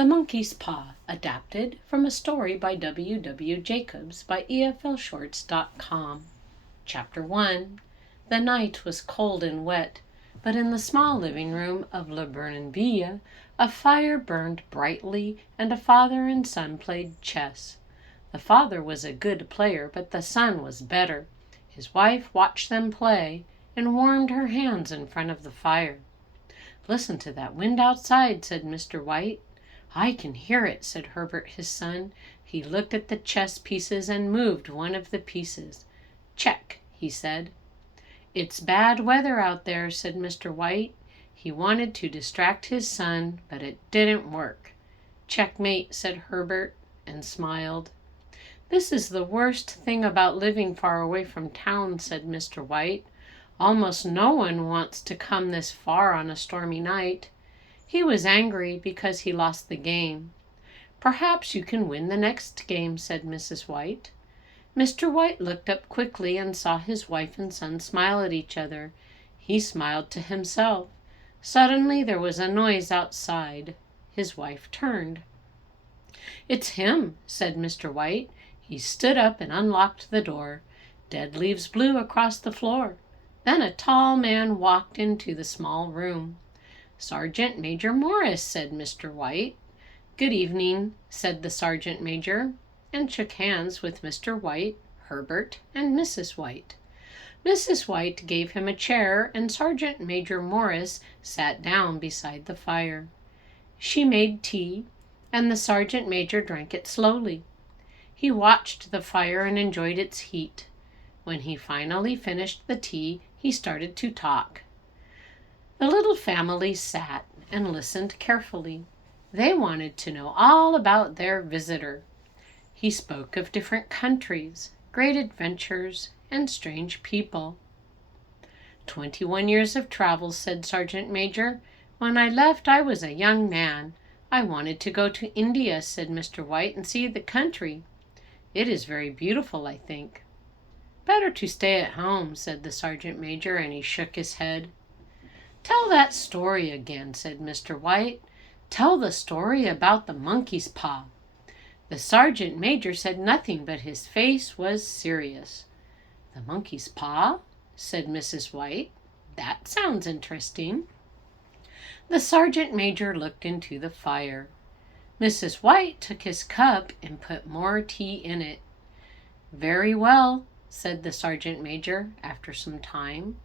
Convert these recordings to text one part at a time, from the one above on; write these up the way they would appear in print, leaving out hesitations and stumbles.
The Monkey's Paw, adapted from a story by W. W. Jacobs by EFLshorts.com. Chapter 1. The night was cold and wet, but in the small living room of La Bournonville, a fire burned brightly and a father and son played chess. The father was a good player, but the son was better. His wife watched them play and warmed her hands in front of the fire. "Listen to that wind outside," said Mr. White. "I can hear it," said Herbert, his son. He looked at the chess pieces and moved one of the pieces. "Check," he said. "It's bad weather out there," said Mr. White. He wanted to distract his son, but it didn't work. "Checkmate," said Herbert, and smiled. "This is the worst thing about living far away from town," said Mr. White. "Almost no one wants to come this far on a stormy night." He was angry because he lost the game. "Perhaps you can win the next game," said Mrs. White. Mr. White looked up quickly and saw his wife and son smile at each other. He smiled to himself. Suddenly there was a noise outside. His wife turned. "It's him," said Mr. White. He stood up and unlocked the door. Dead leaves blew across the floor. Then a tall man walked into the small room. "Sergeant Major Morris," said Mr. White. "Good evening," said the sergeant major, and shook hands with Mr. White, Herbert, and Mrs. White. Mrs. White gave him a chair, and Sergeant Major Morris sat down beside the fire. She made tea, and the sergeant major drank it slowly. He watched the fire and enjoyed its heat. When he finally finished the tea, he started to talk. The little family sat and listened carefully. They wanted to know all about their visitor. He spoke of different countries, great adventures, and strange people. 21 years of travel," said Sergeant Major. "When I left, I was a young man. I wanted to go to India," said Mr. White, "and see the country. It is very beautiful, I think." "Better to stay at home," said the sergeant major, and he shook his head. "Tell that story again," said Mr. White. "Tell the story about the monkey's paw." The sergeant major said nothing, but his face was serious. "The monkey's paw?" said Mrs. White. "That sounds interesting." The sergeant major looked into the fire. Mrs. White took his cup and put more tea in it. "Very well," said the sergeant major after some time.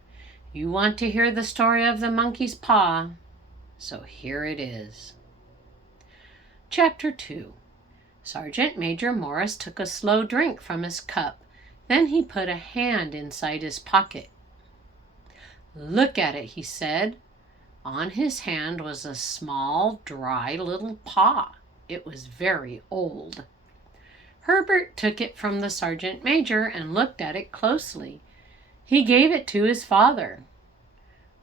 "You want to hear the story of the monkey's paw, so here it is." Chapter 2. Sergeant Major Morris took a slow drink from his cup. Then he put a hand inside his pocket. "Look at it," he said. On his hand was a small, dry little paw. It was very old. Herbert took it from the sergeant major and looked at it closely. He gave it to his father.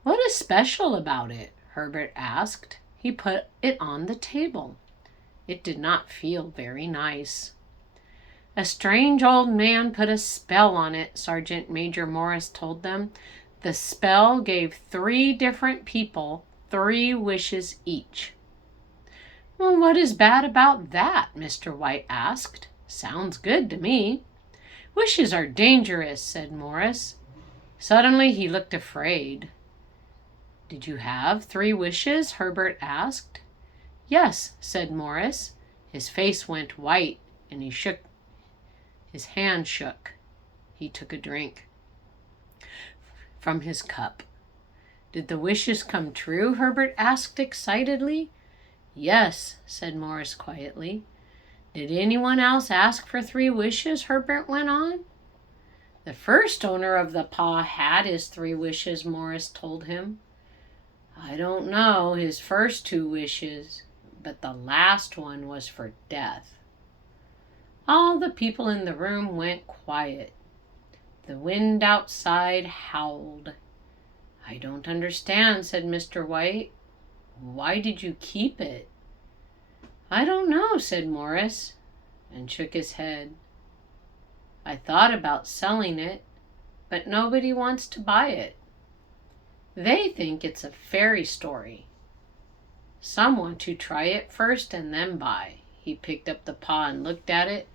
"What is special about it?" Herbert asked. He put it on the table. It did not feel very nice. "A strange old man put a spell on it," Sergeant Major Morris told them. "The spell gave 3 different people 3 wishes each." "Well, what is bad about that?" Mr. White asked. "Sounds good to me." "Wishes are dangerous," said Morris. Suddenly he looked afraid. "Did you have 3 wishes?" Herbert asked. "Yes," said Morris. His face went white and his hand shook. He took a drink from his cup. "Did the wishes come true?" Herbert asked excitedly. "Yes," said Morris quietly. "Did anyone else ask for 3 wishes?" Herbert went on. "The first owner of the paw had his 3 wishes," Morris told him. "I don't know his first 2 wishes, but the last one was for death." All the people in the room went quiet. The wind outside howled. "I don't understand," said Mr. White. "Why did you keep it?" "I don't know," said Morris, and shook his head. "I thought about selling it, but nobody wants to buy it. They think it's a fairy story." Some want to try it first and then buy. He picked up the paw and looked at it.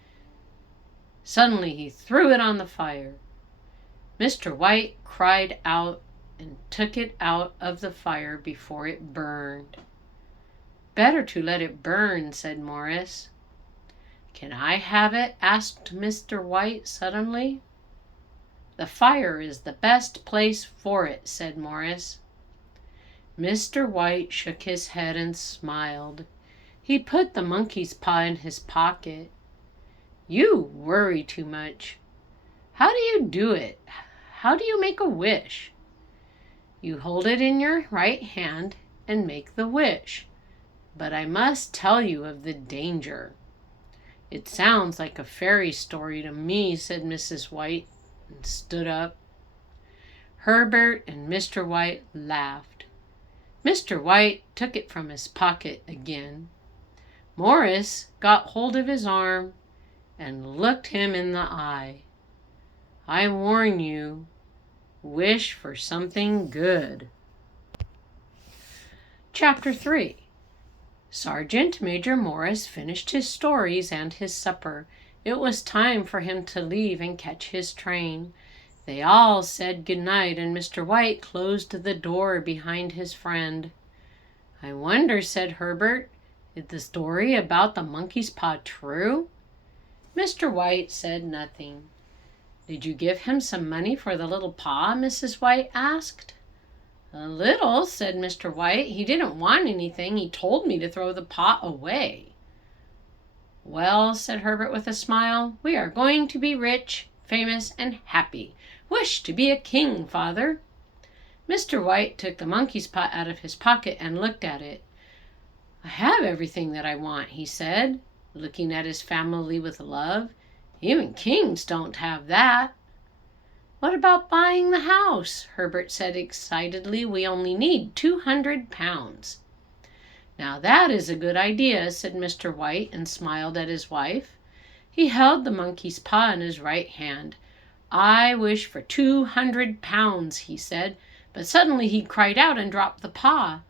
Suddenly he threw it on the fire. Mr. White cried out and took it out of the fire before it burned. "Better to let it burn," said Morris. "Can I have it?" asked Mr. White suddenly. "The fire is the best place for it," said Morris. Mr. White shook his head and smiled. He put the monkey's paw in his pocket. "You worry too much. How do you do it? How do you make a wish?" "You hold it in your right hand and make the wish. But I must tell you of the danger." "It sounds like a fairy story to me," said Mrs. White, and stood up. Herbert and Mr. White laughed. Mr. White took it from his pocket again. Morris got hold of his arm and looked him in the eye. "I warn you, wish for something good." Chapter 3. Sergeant Major Morris finished his stories and his supper. It was time for him to leave and catch his train. They all said good night, and Mr. White closed the door behind his friend. "I wonder," said Herbert, "is the story about the monkey's paw true?" Mr. White said nothing. "Did you give him some money for the little paw?" Mrs. White asked. "A little," said Mr. White. "He didn't want anything. He told me to throw the paw away." "Well," said Herbert with a smile, "we are going to be rich, famous, and happy. Wish to be a king, father." Mr. White took the monkey's paw out of his pocket and looked at it. "I have everything that I want," he said, looking at his family with love. "Even kings don't have that." "What about buying the house?" Herbert said excitedly. "We only need £200. "Now that is a good idea," said Mr. White, and smiled at his wife. He held the monkey's paw in his right hand. "I wish for £200, he said, but suddenly he cried out and dropped the paw.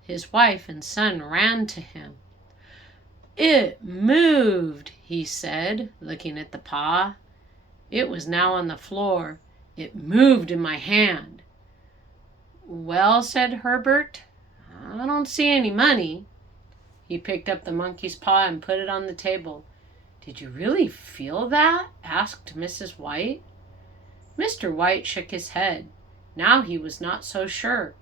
His wife and son ran to him. "It moved," he said, looking at the paw. It was now on the floor. "It moved in my hand." "Well," said Herbert, "I don't see any money." He picked up the monkey's paw and put it on the table. "Did you really feel that?" asked Mrs. White. Mr. White shook his head. Now he was not so sure.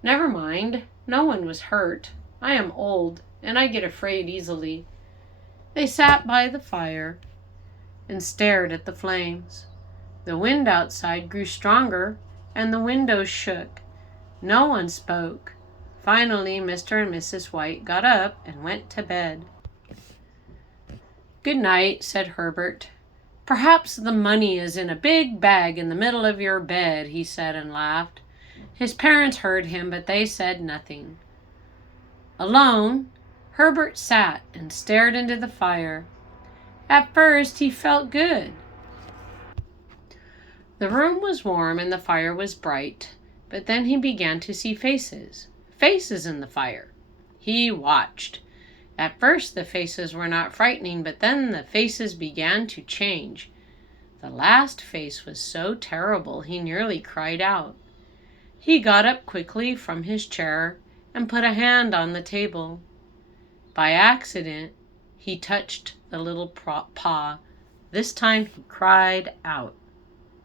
"Never mind. No one was hurt. I am old, and I get afraid easily." They sat by the fire and stared at the flames. The wind outside grew stronger, and the windows shook. No one spoke. Finally, Mr. and Mrs. White got up and went to bed. "Good night," said Herbert. "Perhaps the money is in a big bag in the middle of your bed," he said, and laughed. His parents heard him, but they said nothing. Alone, Herbert sat and stared into the fire. At first, he felt good. The room was warm and the fire was bright, but then he began to see faces in the fire. He watched. At first the faces were not frightening, but then the faces began to change. The last face was so terrible he nearly cried out. He got up quickly from his chair and put a hand on the table. By accident, he touched the little paw. This time he cried out.